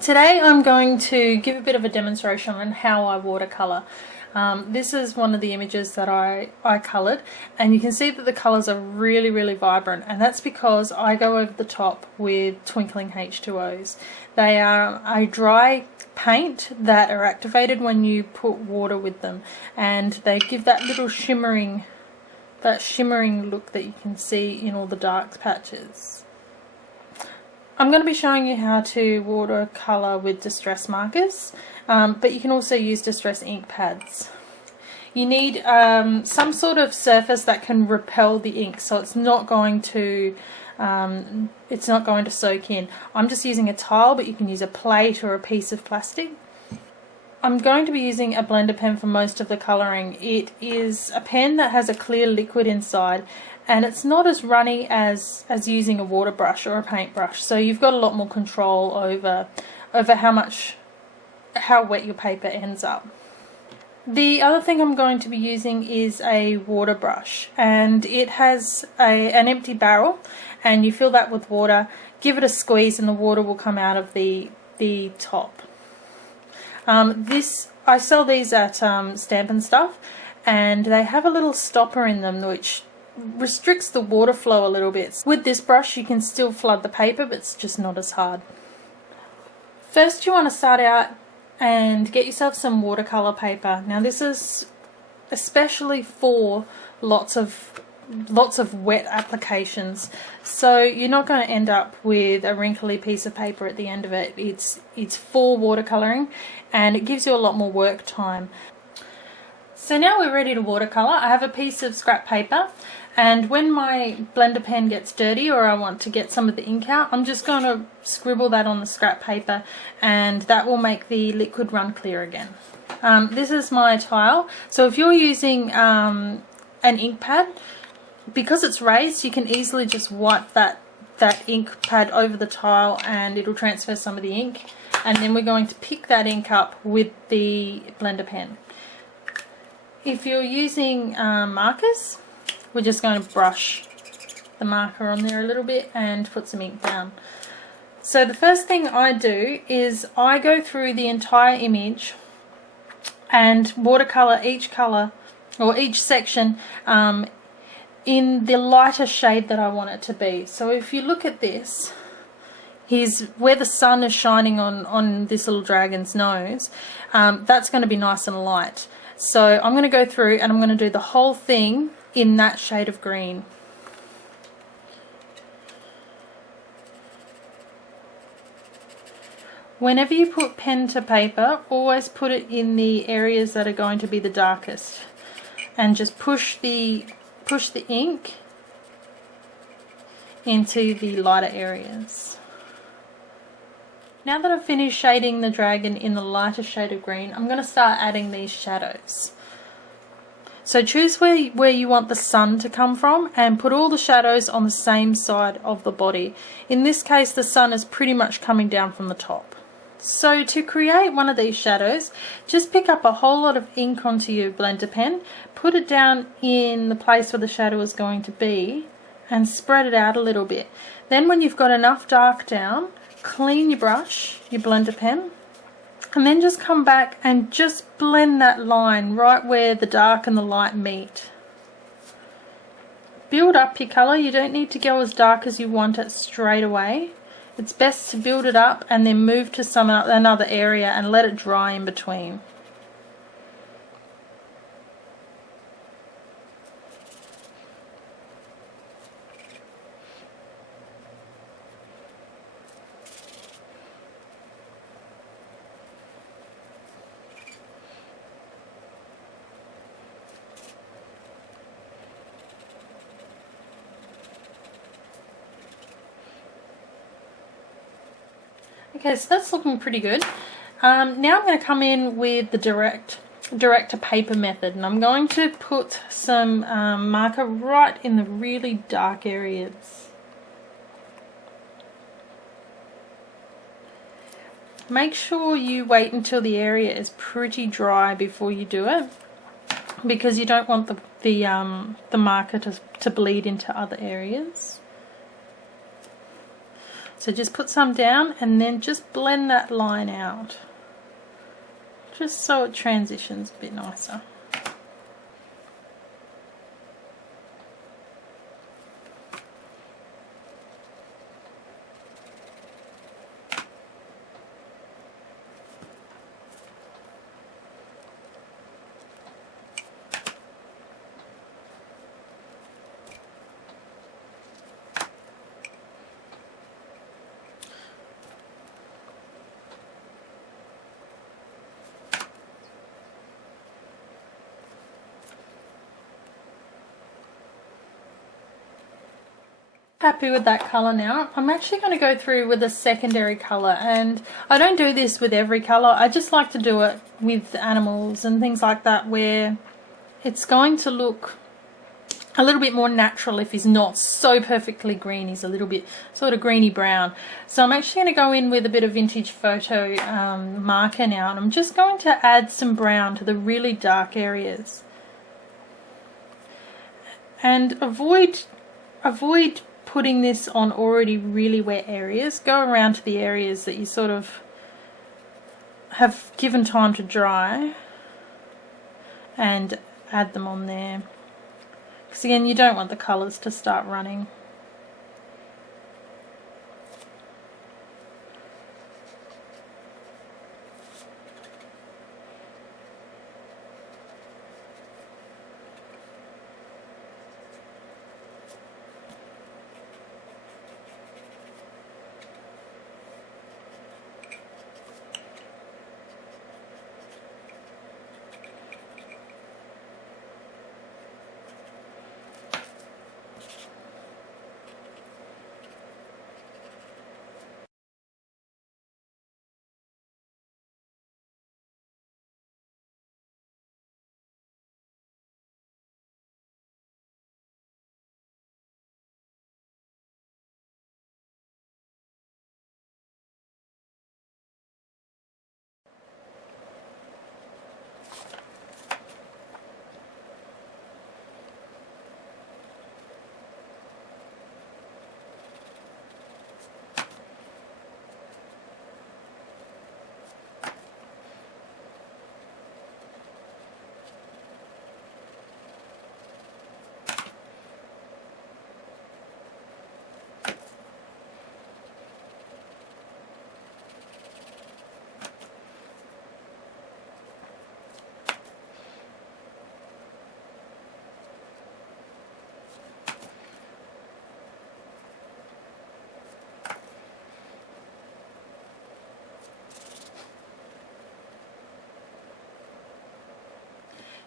Today I'm going to give a bit of a demonstration on how I watercolour. This is one of the images that I coloured, and you can see that the colours are really vibrant, and that's because I go over the top with Twinkling H2O's. They are a dry paint that are activated when you put water with them, and they give that little shimmering look that you can see in all the dark patches. I'm going to be showing you how to watercolour with distress markers, but you can also use distress ink pads. You need some sort of surface that can repel the ink, so it's not going to soak in. I'm just using a tile, but you can use a plate or a piece of plastic. I'm going to be using a blender pen for most of the colouring. It is a pen that has a clear liquid inside, and it's not as runny as using a water brush or a paintbrush, so you've got a lot more control over how wet your paper ends up. The other thing I'm going to be using is a water brush, and it has an empty barrel, and you fill that with water, give it a squeeze, and the water will come out of the top. I sell these at Stamp & Stuff, and they have a little stopper in them which restricts the water flow a little bit. With this brush you can still flood the paper, but it's just not as hard. First you want to start out and get yourself some watercolor paper. Now this is especially for lots of wet applications, so you're not going to end up with a wrinkly piece of paper at the end of it. It's for watercoloring, and it gives you a lot more work time. So now we're ready to watercolor. I have a piece of scrap paper, and when my blender pen gets dirty or I want to get some of the ink out, I'm just going to scribble that on the scrap paper, and that will make the liquid run clear again. This is my tile, so if you're using an ink pad, because it's raised, you can easily just wipe that ink pad over the tile and it'll transfer some of the ink, and then we're going to pick that ink up with the blender pen. If you're using markers, we're just going to brush the marker on there a little bit and put some ink down. So the first thing I do is I go through the entire image and watercolor each color or each section in the lighter shade that I want it to be. So if you look at this, here's where the sun is shining on this little dragon's nose. That's going to be nice and light. So I'm going to go through and I'm going to do the whole thing in that shade of green. Whenever you put pen to paper, always put it in the areas that are going to be the darkest, and just push the ink into the lighter areas. Now that I've finished shading the dragon in the lighter shade of green, I'm going to start adding these shadows. So choose where you want the sun to come from and put all the shadows on the same side of the body. In this case, the sun is pretty much coming down from the top. So to create one of these shadows, just pick up a whole lot of ink onto your blender pen, put it down in the place where the shadow is going to be, and spread it out a little bit. Then when you've got enough dark down, clean your brush, your blender pen, and then just come back and just blend that line right where the dark and the light meet. Build up your colour. You don't need to go as dark as you want it straight away. It's best to build it up and then move to another area and let it dry in between. Okay, so that's looking pretty good. Now I'm going to come in with the direct to paper method, and I'm going to put some marker right in the really dark areas. Make sure you wait until the area is pretty dry before you do it, because you don't want the marker to bleed into other areas. So just put some down and then just blend that line out, just so it transitions a bit nicer. Happy with that colour now. I'm actually going to go through with a secondary colour, and I don't do this with every colour. I just like to do it with animals and things like that, where it's going to look a little bit more natural if he's not so perfectly green. He's a little bit sort of greeny brown. So I'm actually going to go in with a bit of vintage photo marker now, and I'm just going to add some brown to the really dark areas. And avoid putting this on already really wet areas. Go around to the areas that you sort of have given time to dry and add them on there. Because again, you don't want the colours to start running.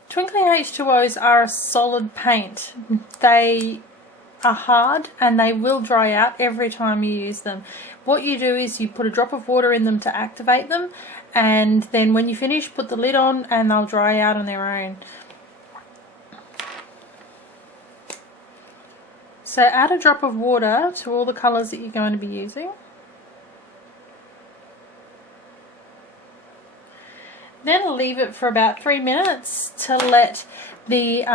Twinkling H2O's are a solid paint. They are hard and they will dry out every time you use them. What you do is you put a drop of water in them to activate them, and then when you finish, put the lid on and they'll dry out on their own. So add a drop of water to all the colours that you're going to be using. Then leave it for about 3 minutes to let the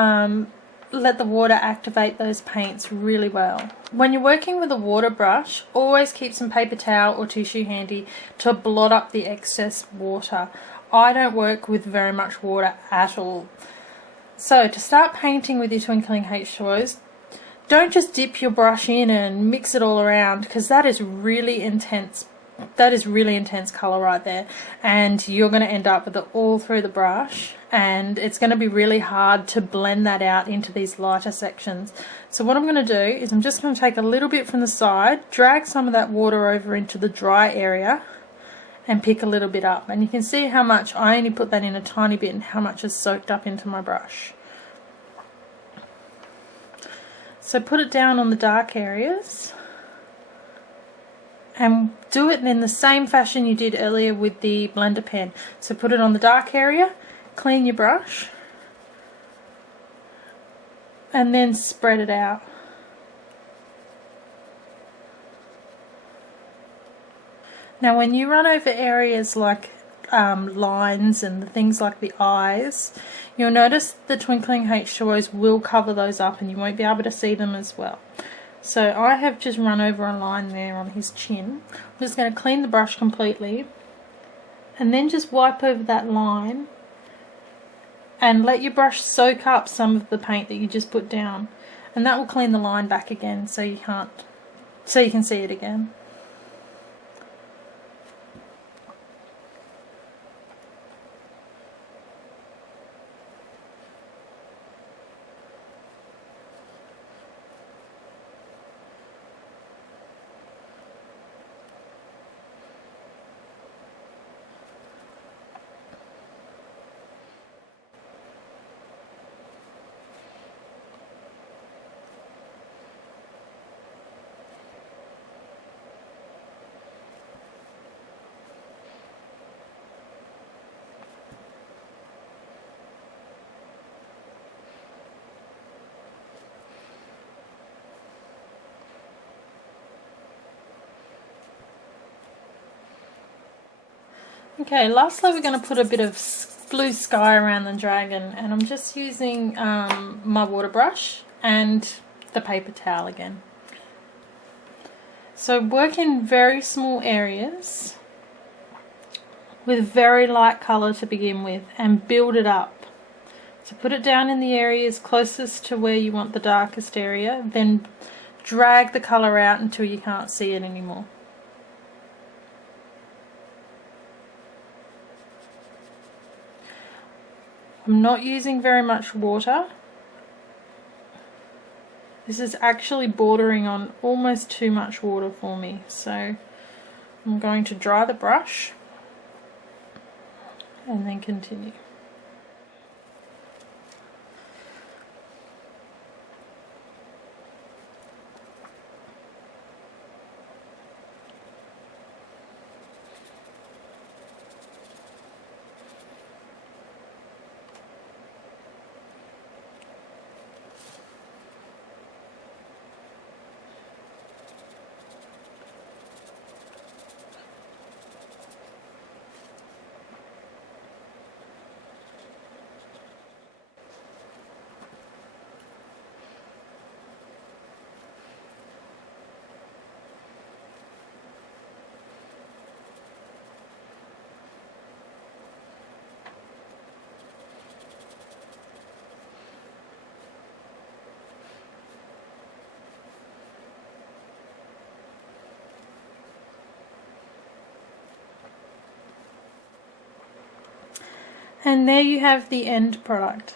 water activate those paints really well. When you're working with a water brush, always keep some paper towel or tissue handy to blot up the excess water. I don't work with very much water at all. So to start painting with your Twinkling H2O's, don't just dip your brush in and mix it all around, because that is really intense. That is really intense colour right there, and you're going to end up with it all through the brush, and it's going to be really hard to blend that out into these lighter sections. So what I'm going to do is I'm just going to take a little bit from the side, drag some of that water over into the dry area and pick a little bit up, and you can see how much I only put that in a tiny bit and how much is soaked up into my brush. So put it down on the dark areas. And do it in the same fashion you did earlier with the blender pen. So put it on the dark area, clean your brush, and then spread it out. Now when you run over areas like lines and things like the eyes, you'll notice the Twinkling H2O's will cover those up and you won't be able to see them as well. So I have just run over a line there on his chin. I'm just going to clean the brush completely and then just wipe over that line and let your brush soak up some of the paint that you just put down, and that will clean the line back again so you can see it again. Okay, lastly we're going to put a bit of blue sky around the dragon, and I'm just using my water brush and the paper towel again. So work in very small areas with very light colour to begin with and build it up. So put it down in the areas closest to where you want the darkest area, then drag the colour out until you can't see it anymore. I'm not using very much water. This is actually bordering on almost too much water for me, so I'm going to dry the brush and then continue. And there you have the end product.